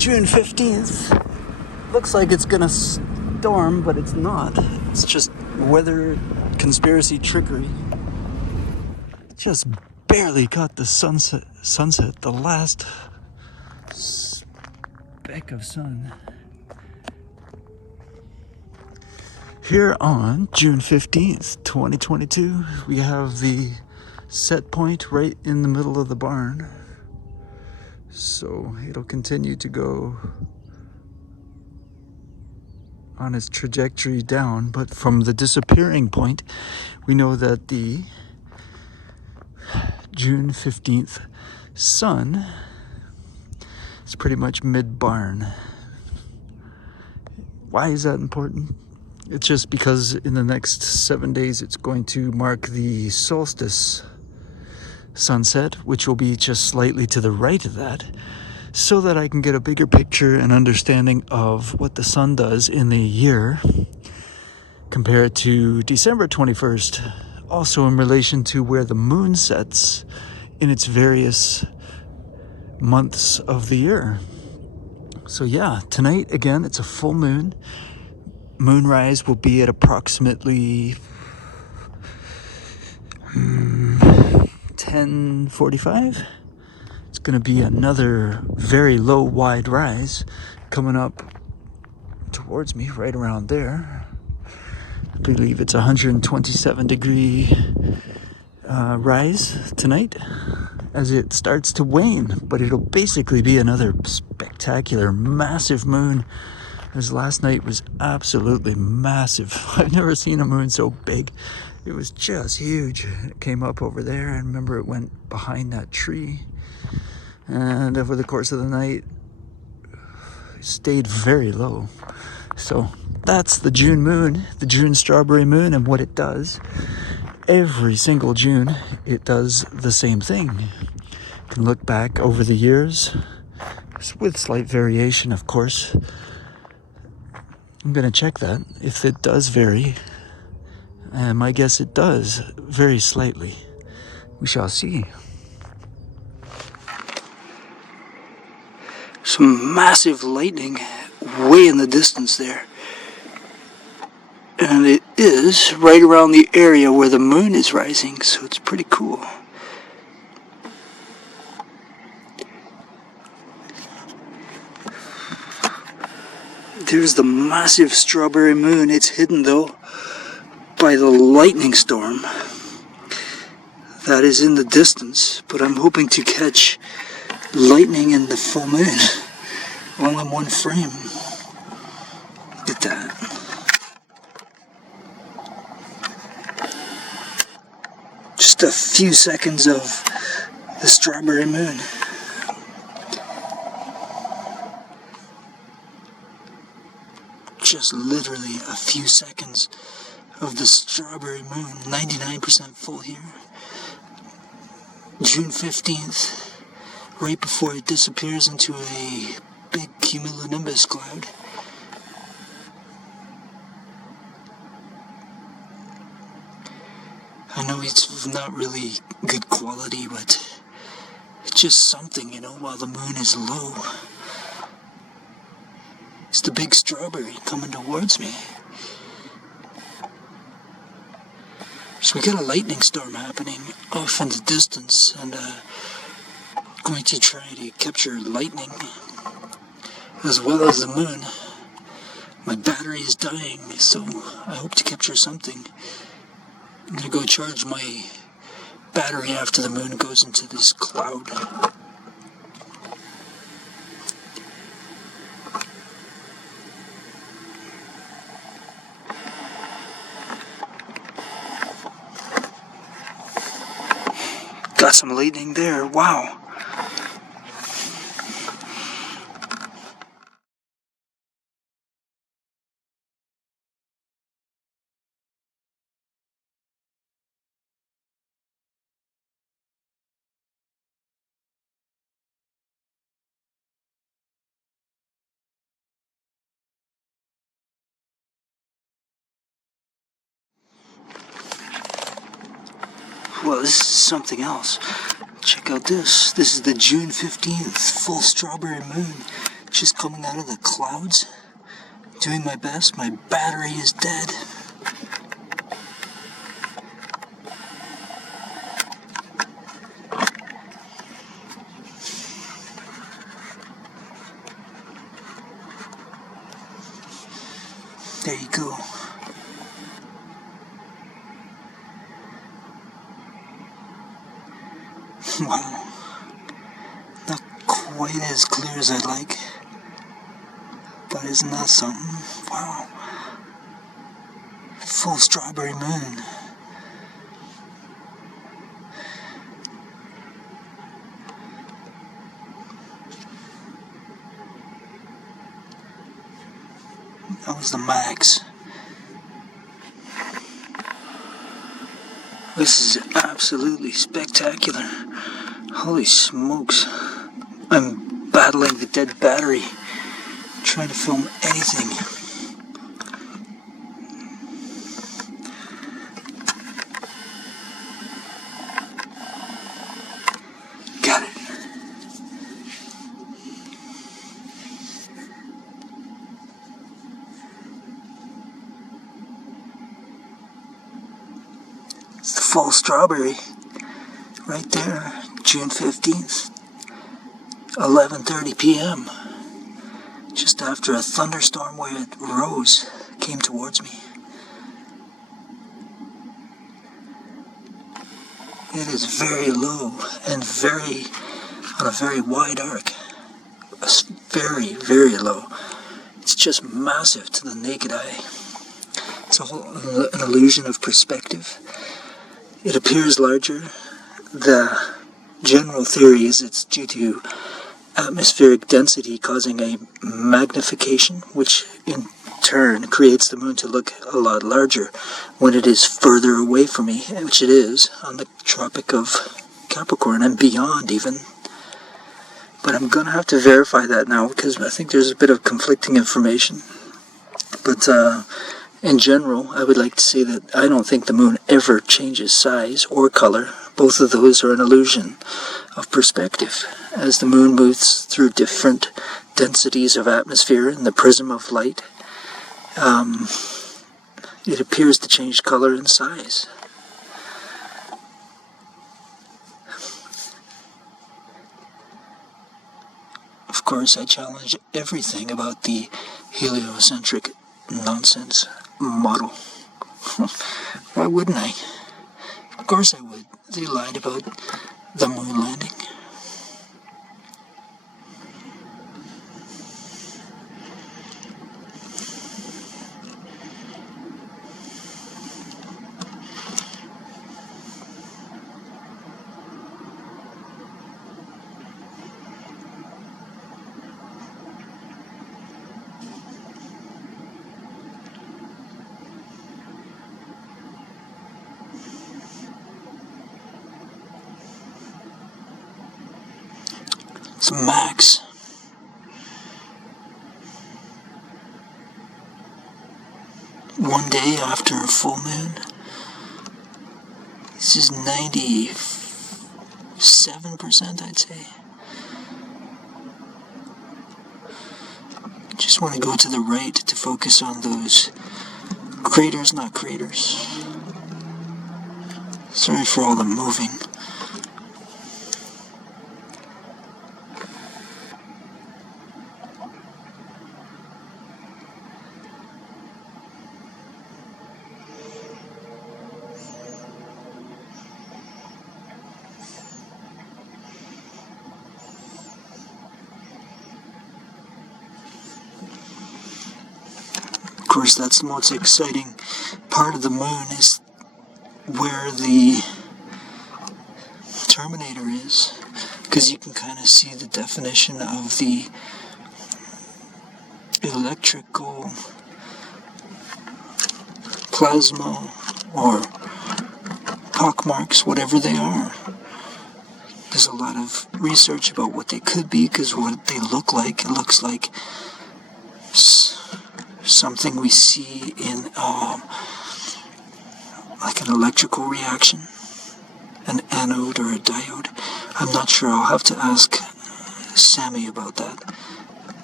June 15th. Looks like it's gonna storm, but it's not. It's just weather conspiracy trickery. Just barely caught the sunset, the last speck of sun. Here on June 15th, 2022, we have the set point right in the middle of the barn. So it'll continue to go on its trajectory down, but from the disappearing point, we know that the June 15th sun is pretty much mid-barn. Why is that important? It's just because in the next 7 days it's going to mark the solstice sunset, which will be just slightly to the right of that, so that I can get a bigger picture and understanding of what the sun does in the year compared to December 21st, also in relation to where the moon sets in its various months of the year. So yeah, tonight again, it's a full moon. Moonrise will be at approximately 10:45. It's going to be another very low, wide rise coming up towards me right around there. I believe it's 127 degree rise tonight as it starts to wane, but it'll basically be another spectacular, massive moon. As last night was absolutely massive. I've never seen a moon so big. It was just huge. It came up over there. I remember it went behind that tree. And over the course of the night, it stayed very low. So that's the June moon, the June strawberry moon, and what it does. Every single June, it does the same thing. You can look back over the years, with slight variation, of course. I'm going to check that if it does vary. And my guess it does, very slightly. We shall see. Some massive lightning way in the distance there. And it is right around the area where the moon is rising, so it's pretty cool. There's the massive strawberry moon. It's hidden though by the lightning storm that is in the distance, but I'm hoping to catch lightning in the full moon all in one frame. Look at that. Just a few seconds of the strawberry moon. Just literally a few seconds of the strawberry moon. 99% full here. June 15th, right before it disappears into a big cumulonimbus cloud. I know it's not really good quality, but it's just something, you know, while the moon is low. It's the big strawberry coming towards me. So we got a lightning storm happening off in the distance, and going to try to capture lightning as well as the moon. My battery is dying, so I hope to capture something. I'm gonna go charge my battery after the moon goes into this cloud. Got some lightning there, wow. Well, this is something else. Check out this. This is the June 15th full strawberry moon. just coming out of the clouds. Doing my best. My battery is dead. There you go. Wow. Not quite as clear as I'd like. But isn't that something? Wow. Full strawberry moon. That was the max. This is absolutely spectacular. Holy smokes. I'm battling the dead battery, trying to film anything. Got it. It's the full strawberry right there, June 15th, 11:30 p.m. Just after a thunderstorm where it rose came towards me. It is very low and on a very wide arc. It's very, very low. It's just massive to the naked eye. It's an illusion of perspective. It appears larger. The general theory is it's due to atmospheric density causing a magnification, which in turn creates the moon to look a lot larger when it is further away from me, which it is on the Tropic of Capricorn and beyond even. But I'm going to have to verify that now because I think there's a bit of conflicting information. But in general, I would like to say that I don't think the moon ever changes size or color. Both of those are an illusion of perspective. As the moon moves through different densities of atmosphere in the prism of light, it appears to change color and size. Of course, I challenge everything about the heliocentric nonsense model. Why wouldn't I? Of course I would. They lied about the moon landing. It's max. One day after a full moon. This is 97%, I'd say. Just want to go to the right to focus on those craters, not craters. Sorry for all the moving. Of course, that's the most exciting part of the moon, is where the terminator is, because you can kind of see the definition of the electrical plasma or pockmarks, whatever they are. There's a lot of research about what they could be, because what they look like, it looks like something we see in like an electrical reaction, an anode or a diode. I'm not sure. I'll have to ask Sammy about that.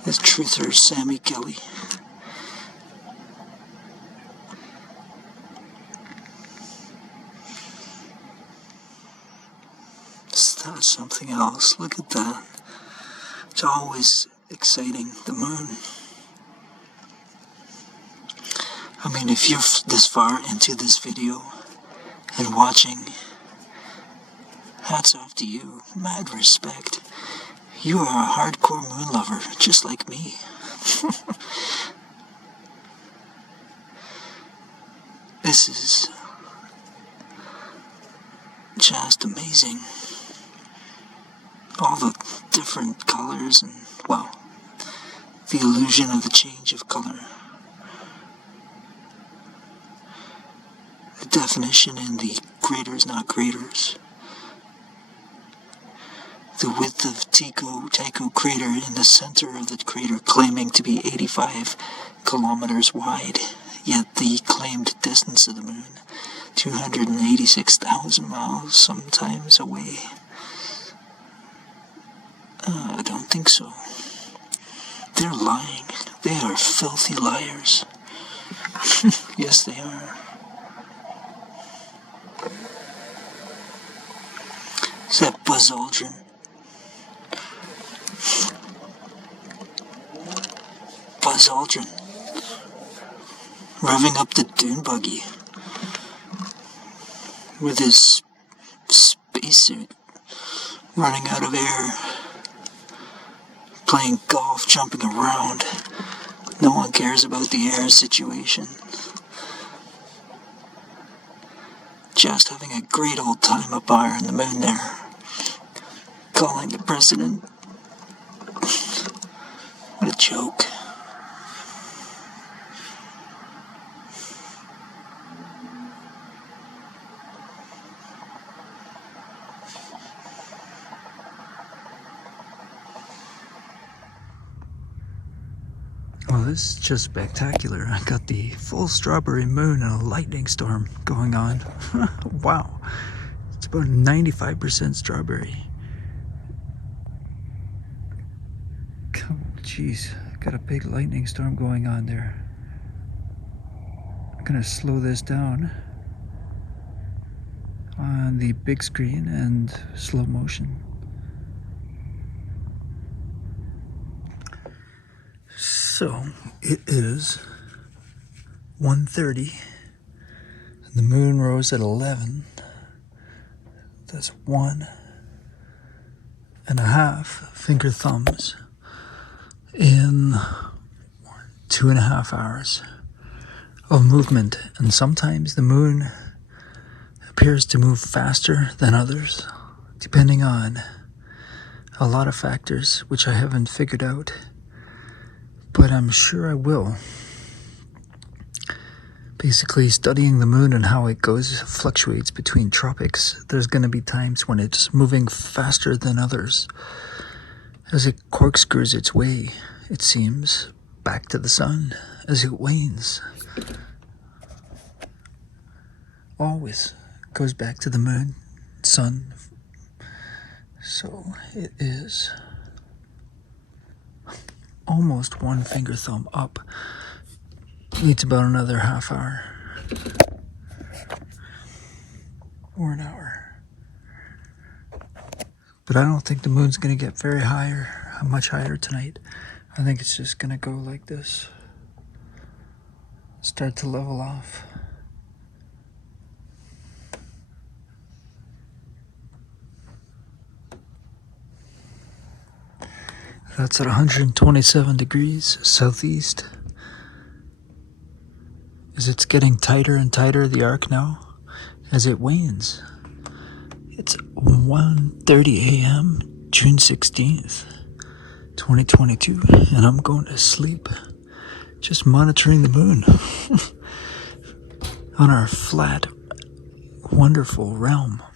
As truther Sammy Kelly. That's something else. Look at that. It's always exciting, the moon. I mean, if you're this far into this video and watching, hats off to you. Mad respect. You are a hardcore moon lover, just like me. This is just amazing. All the different colors and, wow, the illusion of the change of color. The definition in the craters, not craters. The width of Tycho crater in the center of the crater claiming to be 85 kilometers wide, yet the claimed distance of the moon, 286,000 miles sometimes away. I don't think so. They're lying. They are filthy liars. Yes, they are. Is that Buzz Aldrin? Buzz Aldrin. Revving up the dune buggy. With his spacesuit running out of air. Playing golf, jumping around. No one cares about the air situation. Just having a great old time up higher in the moon there. Calling the president. What a joke. Well, this is just spectacular. I got the full strawberry moon and a lightning storm going on. Wow. It's about 95% strawberry. Oh, jeez. Got a big lightning storm going on there. I'm gonna slow this down on the big screen and slow motion. So it is 1:30 and the moon rose at 11. That's 1.5 finger thumbs in 2.5 hours of movement. And sometimes the moon appears to move faster than others, depending on a lot of factors which I haven't figured out. But I'm sure I will. Basically, studying the moon and how it fluctuates between tropics, there's going to be times when it's moving faster than others as it corkscrews its way, it seems, back to the sun as it wanes. Always goes back to the moon, sun. So it is almost 1 finger thumb up. Needs about another half hour or an hour. But I don't think the moon's gonna get very higher, much higher tonight. I think it's just gonna go like this. Start to level off. That's at 127 degrees southeast. As it's getting tighter and tighter, the arc now, as it wanes. It's 1:30 a.m., June 16th, 2022, and I'm going to sleep, just monitoring the moon on our flat, wonderful realm.